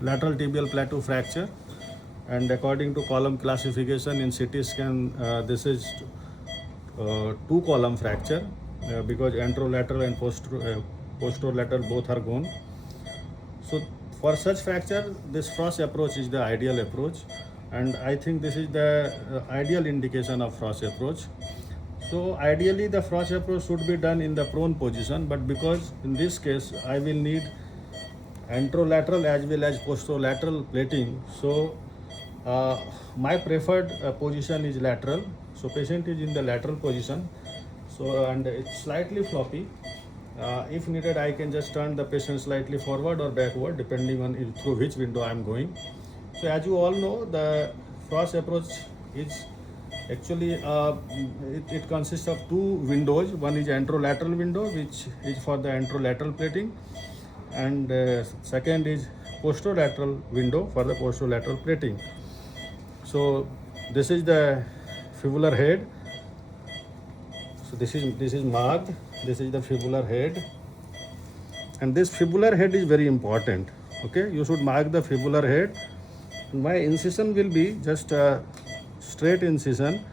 lateral tibial plateau fracture, and according to column classification in CT scan, this is two column fracture because anterolateral and posterolateral both are gone. So for such fracture, this Frosch approach is the ideal approach, and I think this is the ideal indication of Frosch approach. So ideally the Frosch approach should be done in the prone position, but because in this case I will need anterolateral as well as posterolateral plating, so my preferred position is lateral. So patient is in the lateral position, so and it's slightly floppy. If needed, I can just turn the patient slightly forward or backward depending on through which window I am going. So as you all know, the Frosch approach is actually it consists of two windows. One is anterolateral window, which is for the anterolateral plating, and second is posterolateral window for the posterolateral plating. So this is the fibular head. So this is marked. This is the fibular head, and this fibular head is very important. Okay, you should mark the fibular head. My incision will be just a straight incision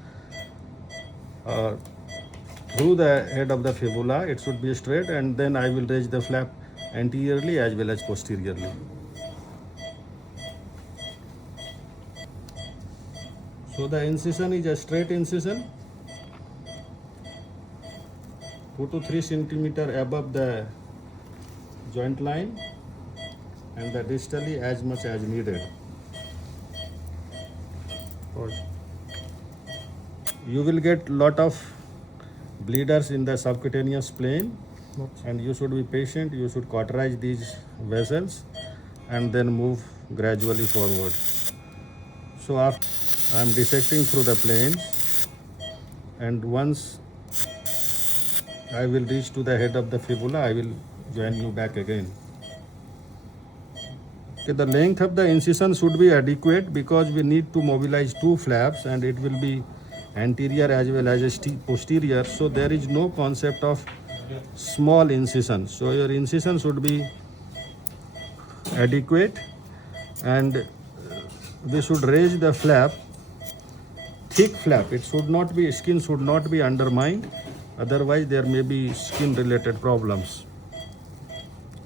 through the head of the fibula. It should be straight, and then I will raise the flap anteriorly as well as posteriorly. So the incision is a straight incision, 2 to 3 centimeter above the joint line, and the distally as much as needed. You will get lot of bleeders in the subcutaneous plane, and you should be patient. You should cauterize these vessels and then move gradually forward. So after I am dissecting through the planes, and once I will reach to the head of the fibula, I will join you back again. Okay, the length of the incision should be adequate because we need to mobilize two flaps, and it will be anterior as well as posterior. So there is no concept of small incision. So your incision should be adequate, and we should raise the flap, thick flap. It should not be, skin should not be undermined, otherwise there may be skin related problems.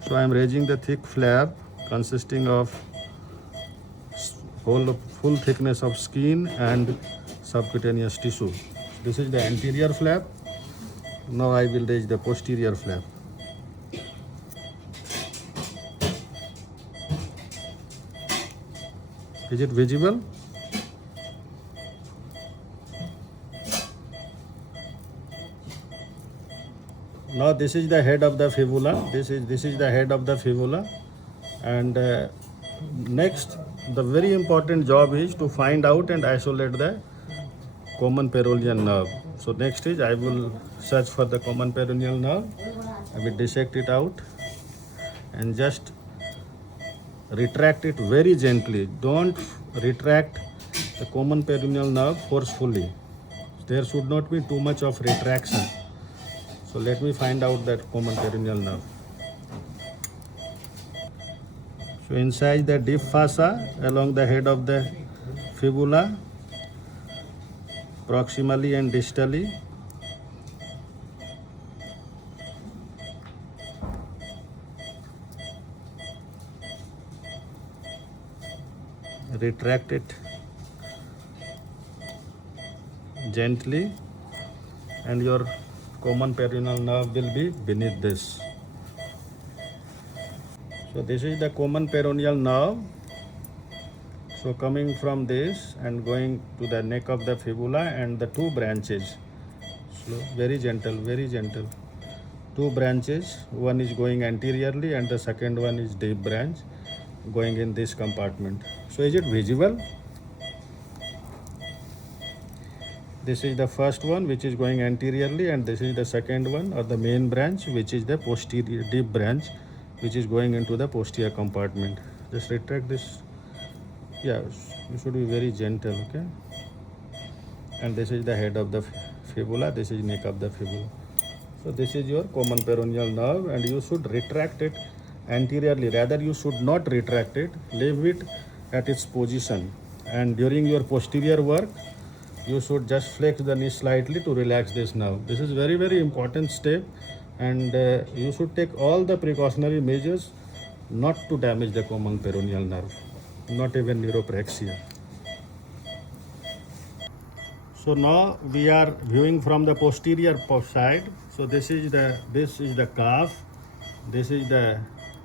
So I am raising the thick flap consisting of full thickness of skin and subcutaneous tissue. This is the anterior flap. Now I will raise the posterior flap. Is it visible? Now this is the head of the fibula. This is the head of the fibula, and next the very important job is to find out and isolate the common peroneal nerve. So next is I will search for the common peroneal nerve. I will dissect it out and just retract it very gently. Don't retract the common peroneal nerve forcefully. There should not be too much of retraction. So let me find out that common peroneal nerve. So inside the deep fossa along the head of the fibula, proximally and distally, retract it gently, and your common peroneal nerve will be beneath this. So this is the common peroneal nerve. So coming from this and going to the neck of the fibula and the two branches. So very gentle, very gentle. Two branches, one is going anteriorly and the second one is deep branch going in this compartment. So is it visible? This is the first one which is going anteriorly, and this is the second one or the main branch which is the posterior deep branch which is going into the posterior compartment. Just retract this. Yeah, you should be very gentle, okay? And this is the head of the fibula, this is neck of the fibula. So this is your common peroneal nerve, and you should retract it anteriorly. Rather, you should not retract it, leave it at its position. And during your posterior work, you should just flex the knee slightly to relax this nerve. This is very, very important step, and you should take all the precautionary measures not to damage the common peroneal nerve, not even neuropraxia. So now we are viewing from the posterior side. So this is the calf, this is the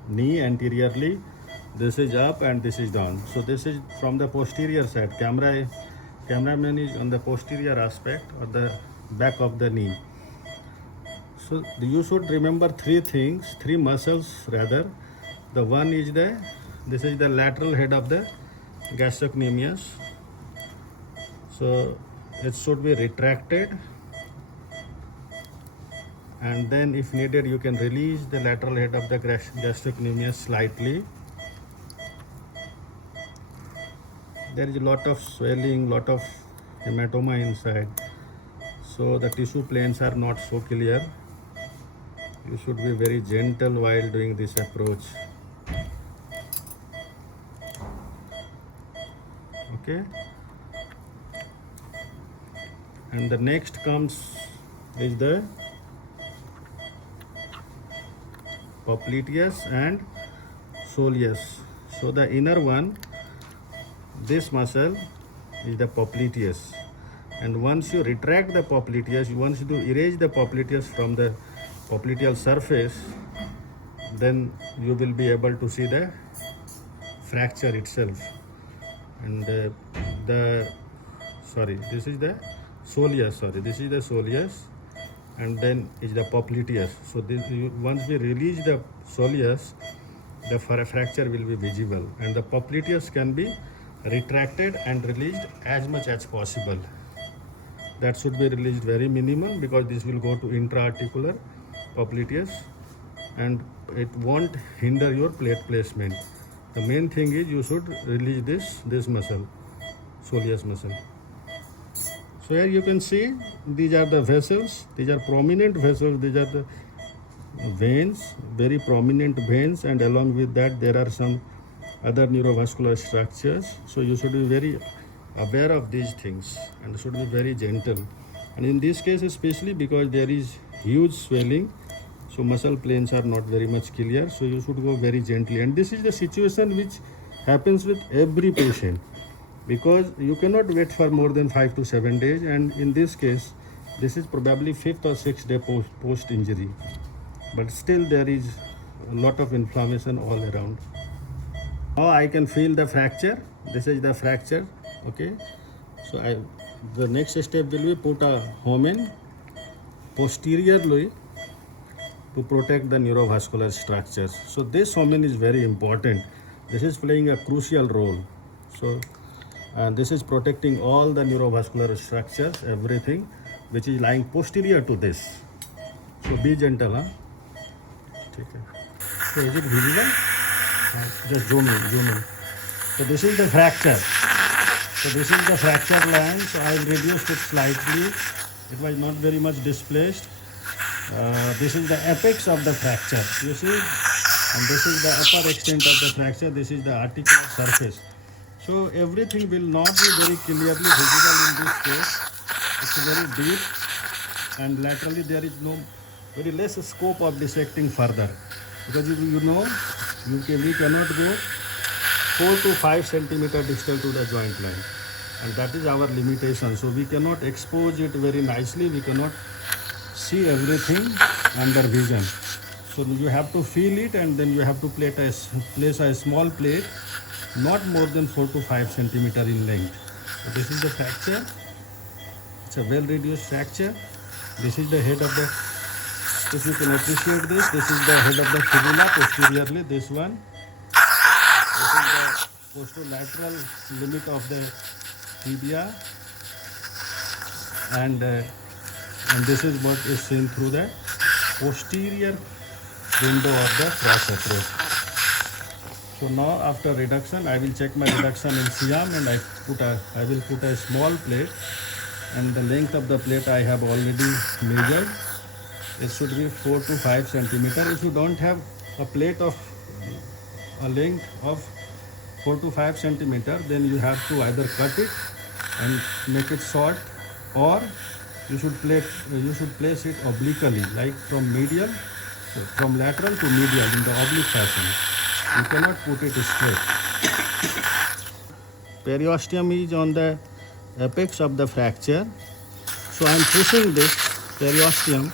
knee anteriorly, this is up and this is down. So this is from the posterior side. Cameraman is on the posterior aspect or the back of the knee. So you should remember three muscles rather. The one is this is the lateral head of the gastrocnemius. So it should be retracted, and then if needed you can release the lateral head of the gastrocnemius slightly. There is a lot of swelling, lot of hematoma inside, so the tissue planes are not so clear. You should be very gentle while doing this approach. Okay, and the next comes is the popliteus and soleus. So the inner one, this muscle is the popliteus, and once you retract the popliteus, once you erase the popliteus from the popliteal surface, then you will be able to see the fracture itself. And this is the soleus, and then is the popliteus. So once we release the soleus, the fracture will be visible, and the popliteus can be retracted and released as much as possible. That should be released very minimal, because this will go to intra-articular popliteus and it won't hinder your plate placement. The main thing is you should release this muscle, soleus muscle. So here you can see these are the vessels, these are prominent vessels, these are the veins, very prominent veins, and along with that there are some other neurovascular structures. So you should be very aware of these things and should be very gentle. And in this case especially, because there is huge swelling, so muscle planes are not very much clear, so you should go very gently. And this is the situation which happens with every patient, because you cannot wait for more than 5 to 7 days, and in this case this is probably 5th or 6th day post injury, but still there is a lot of inflammation all around. Now I can feel the fracture. This is the fracture. Okay, so the next step will be put a Homen posteriorly to protect the neurovascular structures. So this Homen is very important. This is playing a crucial role. So this is protecting all the neurovascular structures, everything which is lying posterior to this. So be gentle, huh? Okay. So is it visible? Just zoom in. So this is the fracture. So this is the fracture line. So I reduced it slightly. It was not very much displaced. This is the apex of the fracture, you see, and this is the upper extent of the fracture. This is the articular surface. So everything will not be very clearly visible in this case. It's very deep, and laterally there is very less scope of dissecting further, because we cannot go 4 to 5 centimeter distal to the joint line, and that is our limitation. So we cannot expose it very nicely, we cannot see everything under vision. So you have to feel it, and then you have to place a small plate not more than 4 to 5 centimeter in length. So this is the fracture. It's a well reduced fracture. This is the head of the, if you can appreciate this is the head of the fibula posteriorly, this one. This is the posterolateral limit of the tibia, and this is what is seen through the posterior window of the Frosch approach. So now after reduction, I will check my reduction in Siam, and I will put a small plate, and the length of the plate I have already measured. It should be 4 to 5 centimeter. If you don't have a plate of a length of 4 to 5 centimeter, then you have to either cut it and make it short, or you should place it obliquely, like from lateral to medial in the oblique fashion. You cannot put it straight. Periosteum is on the apex of the fracture, so I am pushing this periosteum,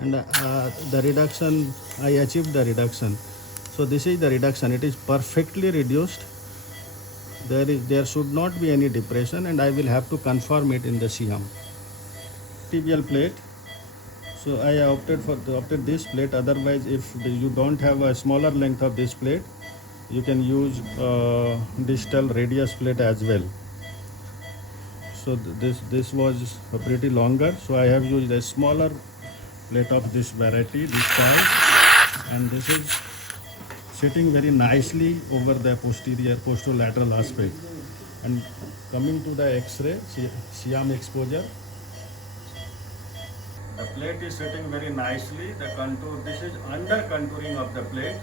and the reduction, I achieved the reduction. So this is the reduction. It is perfectly reduced. There should not be any depression, and I will have to confirm it in the CM. Tibial plate. So I opted this plate. Otherwise, if you don't have a smaller length of this plate, you can use distal radius plate as well. So this was a pretty longer, so I have used a smaller plate of this variety, this size, and this is sitting very nicely over the posterolateral aspect. And coming to the X-ray, Siam exposure, the plate is sitting very nicely. The contour, this is under contouring of the plate,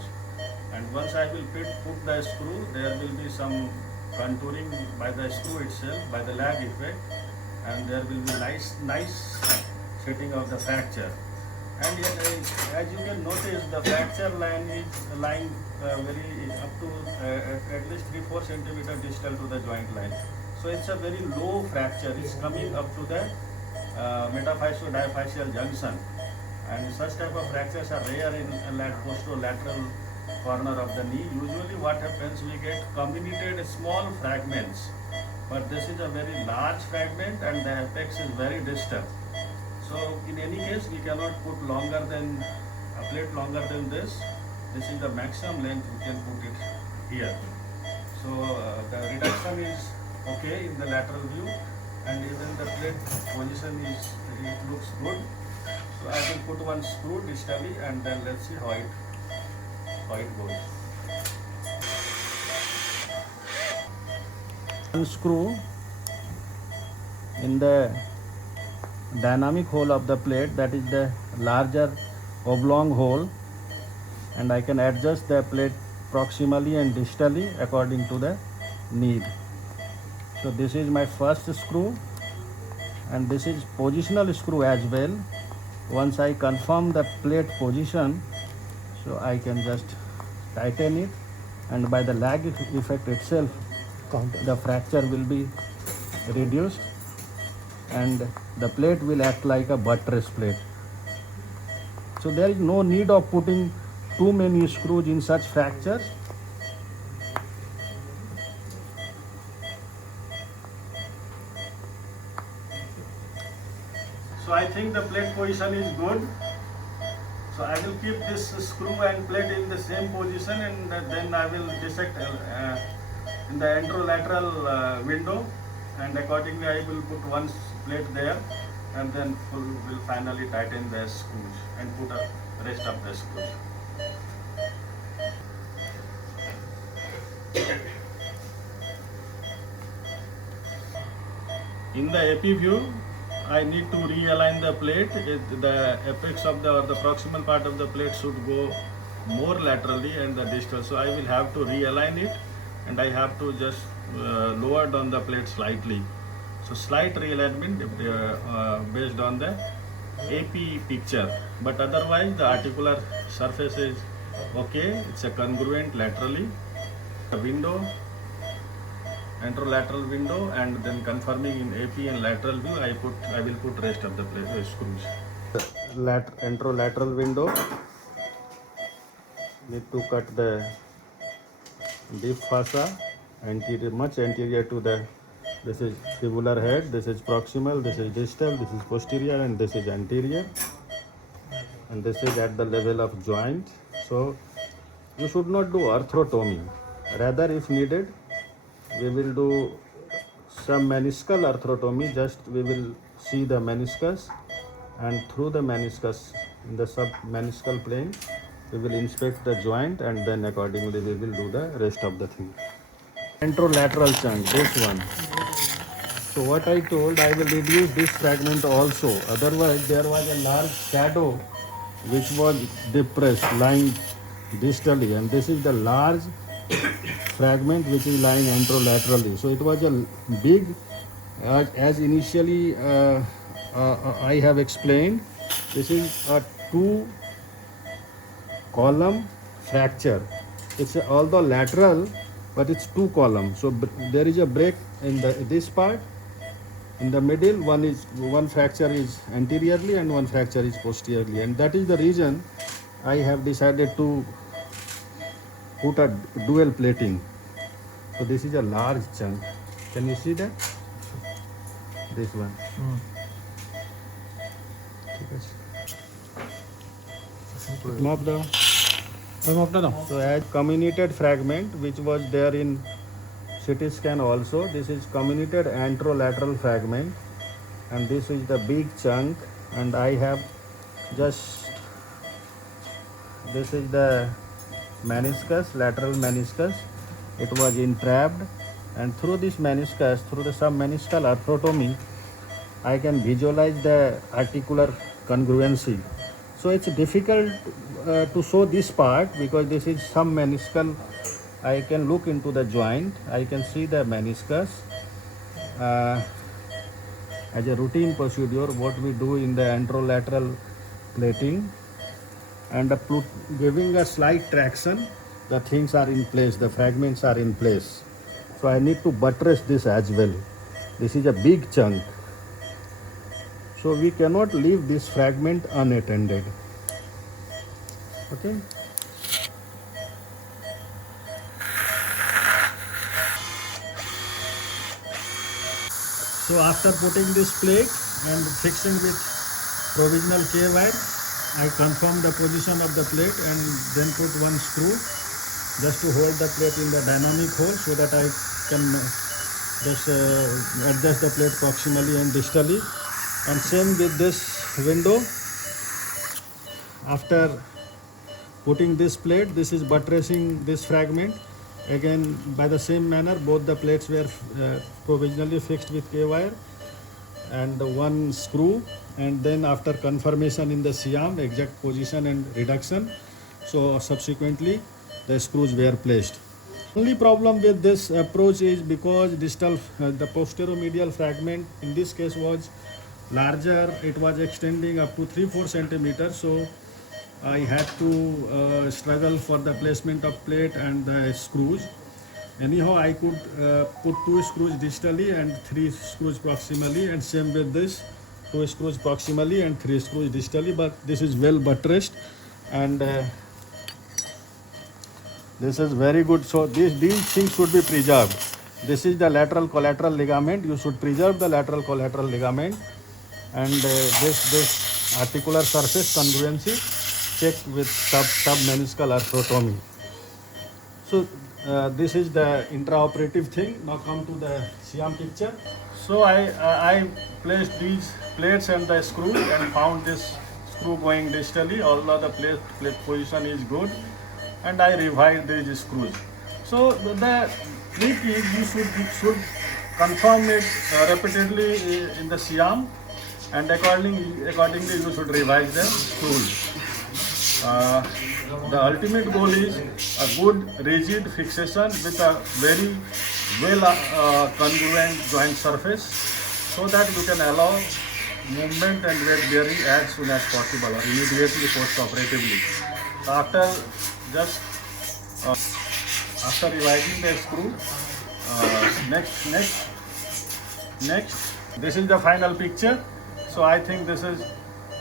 and once I will put the screw, there will be some contouring by the screw itself, by the lag effect, and there will be nice setting of the fracture. And as you can notice, the fracture line is lying very up to at least 3-4 centimeter distal to the joint line. So it's a very low fracture. It's coming up to the metaphyseal-diaphyseal junction, and such type of fractures are rare in posterolateral corner of the knee. Usually what happens, we get comminuted small fragments, but this is a very large fragment and the apex is very distal. So in any case, we cannot put a plate longer than this. This is the maximum length we can put it here. So the reduction is okay in the lateral view, and even the plate position it looks good. So I will put one screw distally, and then let's see how it goes. One screw in the dynamic hole of the plate, that is the larger oblong hole, and I can adjust the plate proximally and distally according to the need. So this is my first screw, and this is positional screw as well. Once I confirm the plate position, so I can just tighten it, and by the lag effect itself, the fracture will be reduced and the plate will act like a buttress plate. So there is no need of putting too many screws in such fractures. So I think the plate position is good. So I will keep this screw and plate in the same position, and then I will dissect in the anterolateral window, and accordingly I will put one plate there, and then will finally tighten the screws and put a rest of the screws. In the AP view, I need to realign the plate. The apex of the proximal part of the plate should go more laterally and the distal. So I will have to realign it, and I have to just lower down the plate slightly. So slight realignment based on the AP picture, but otherwise the articular surface is okay. It's a congruent laterally. The window, anterolateral window, and then confirming in AP and lateral view, I will put rest of the screws. Anterolateral window, need to cut the deep fossa, much anterior to the, this is fibular head, this is proximal, this is distal, this is posterior, and this is anterior, and this is at the level of joint. So you should not do arthrotomy. Rather, if needed, we will do some meniscal arthrotomy. Just we will see the meniscus, and through the meniscus in the submeniscal plane we will inspect the joint, and then accordingly we will do the rest of the thing. Anterolateral chunk, this one. So what I told, I will reduce this fragment also. Otherwise there was a large shadow which was depressed, lying distally, and this is the large fragment which is lying anterolaterally. So it was a big, as initially I have explained, this is a two column fracture. It's although lateral, but it's two column. So there is a break in this part. In the middle, one fracture is anteriorly and one fracture is posteriorly, and that is the reason I have decided to put a dual plating. So this is a large chunk. Can you see that? This one. Mop down. So as comminuted fragment which was there in CT scan also, this is comminuted anterolateral fragment, and this is the big chunk, and I have just, this is the meniscus, lateral meniscus. It was entrapped, and through this meniscus, through the submeniscal arthrotomy, I can visualize the articular congruency. So it's difficult to show this part because this is some meniscal. I can look into the joint, I can see the meniscus. As a routine procedure, what we do in the anterolateral plating, and giving a slight traction, the things are in place, the fragments are in place. So I need to buttress this as well. This is a big chunk. So we cannot leave this fragment unattended. Okay. So after putting this plate and fixing with provisional K-wire, I confirm the position of the plate and then put one screw just to hold the plate in the dynamic hole so that I can just adjust the plate proximally and distally. And same with this window. After putting this plate, this is buttressing this fragment. Again, by the same manner, both the plates were provisionally fixed with K-wire and one screw, and then after confirmation in the Siam, exact position and reduction, so subsequently the screws were placed. Only problem with this approach is because distal, the posteromedial fragment in this case was larger, it was extending up to 3-4 centimeters, so I had to struggle for the placement of plate and the screws. Anyhow, I could put 2 screws distally and 3 screws proximally, and same with this, 2 screws proximally and 3 screws distally, but this is well buttressed, and this is very good. So these things should be preserved. This is the lateral collateral ligament. You should preserve the lateral collateral ligament, and this articular surface congruency checked with submeniscal arthrotomy. So this is the intraoperative thing. Now come to the Siam picture. So I placed these plates and the screw and found this screw going distally, although the plate position is good, and I revised these screws. So the trick is you should confirm it repeatedly in the Siam, and accordingly you should revise the screws. The ultimate goal is a good rigid fixation with a very well congruent joint surface, so that you can allow movement and weight bearing as soon as possible or immediately post-operatively. After revising the screw, next, this is the final picture. So I think this is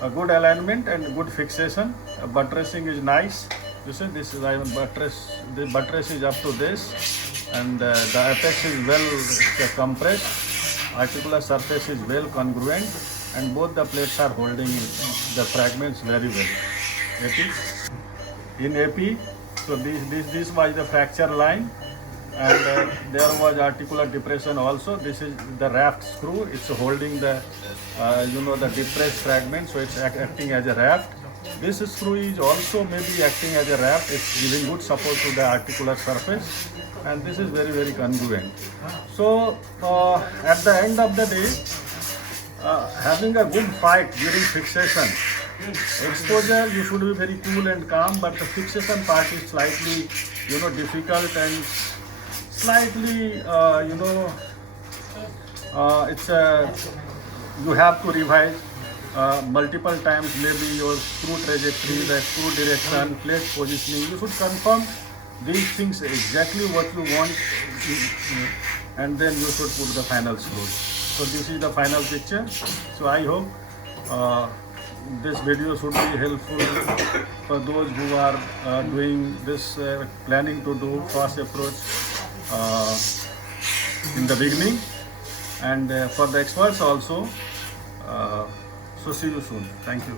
a good alignment and good fixation. Buttressing is nice. You see, this is even buttress. The buttress is up to this, and the apex is well compressed. Articular surface is well congruent, and both the plates are holding the fragments very well. In AP, so this was the fracture line, and there was articular depression also. This is the raft screw. It's holding the the depressed fragment, so it's acting as a raft. This screw is also maybe acting as a raft. It's giving good support to the articular surface, and this is very congruent. So at the end of the day, having a good fight during fixation Exposure, you should be very cool and calm, but the fixation part is slightly, difficult and slightly, it's a, you have to revise multiple times, maybe your screw trajectory, the screw direction, plate positioning. You should confirm these things exactly what you want, and then you should put the final screws. So this is the final picture. So I hope this video should be helpful for those who are doing this, planning to do Frosch approach in the beginning, and for the experts also. So see you soon. Thank you.